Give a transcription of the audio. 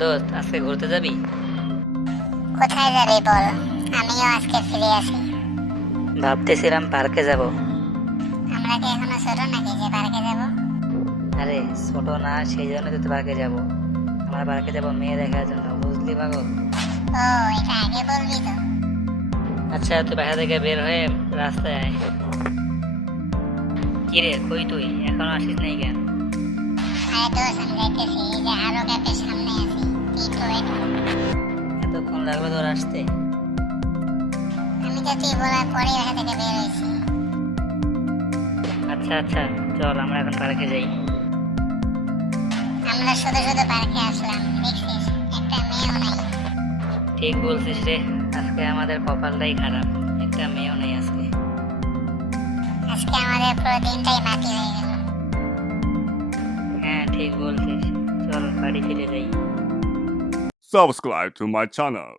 দোস্ত, আজকে ঘুরতে যাবি? কোথায় যাবি বল, আমিও আজকে ফিরে আসি। ভাবতেছিলাম পার্কে যাব। আমরা কি এখনো ছোট নাকি যে পার্কে যাব? আরে ছোট না, সেই জন্য তো পার্কে যাব। আমরা পার্কে যাব মেয়ে দেখার জন্য, বুঝলি পাগল? ও, এটা আগে বলবি তো। আচ্ছা, তুই বাসা থেকে বের হয়ে রাস্তায় আয়। কিরে, কই তুই এখনো আসিস নাই কেন? আরে দোস্ত, আমি যাইতেছি, এই যে আলো ক্যাফের সামনে আছি। কি তো এটা? এতক্ষণ লাগলো তোর আসতে? আমি তো তুই বলার পরেই বাসা থেকে বের হয়েছি। আচ্ছা আচ্ছা, চল আমরা এখন পার্কে যাই। আমরা শুধু শুধু পার্কে আসলাম, দেখছিস একটা মেয়েও নাই। ঠিক বলছিস রে, আজকে আমাদের কপালটাই খারাপ, একটা মেয়েও নেই আজকে। আজকে আমাদের পুরো দিনটাই মাটি হয়ে গেল। হ্যাঁ ঠিক বলছিস, চল বাড়ি ফিরে যাই। Subscribe to my channel.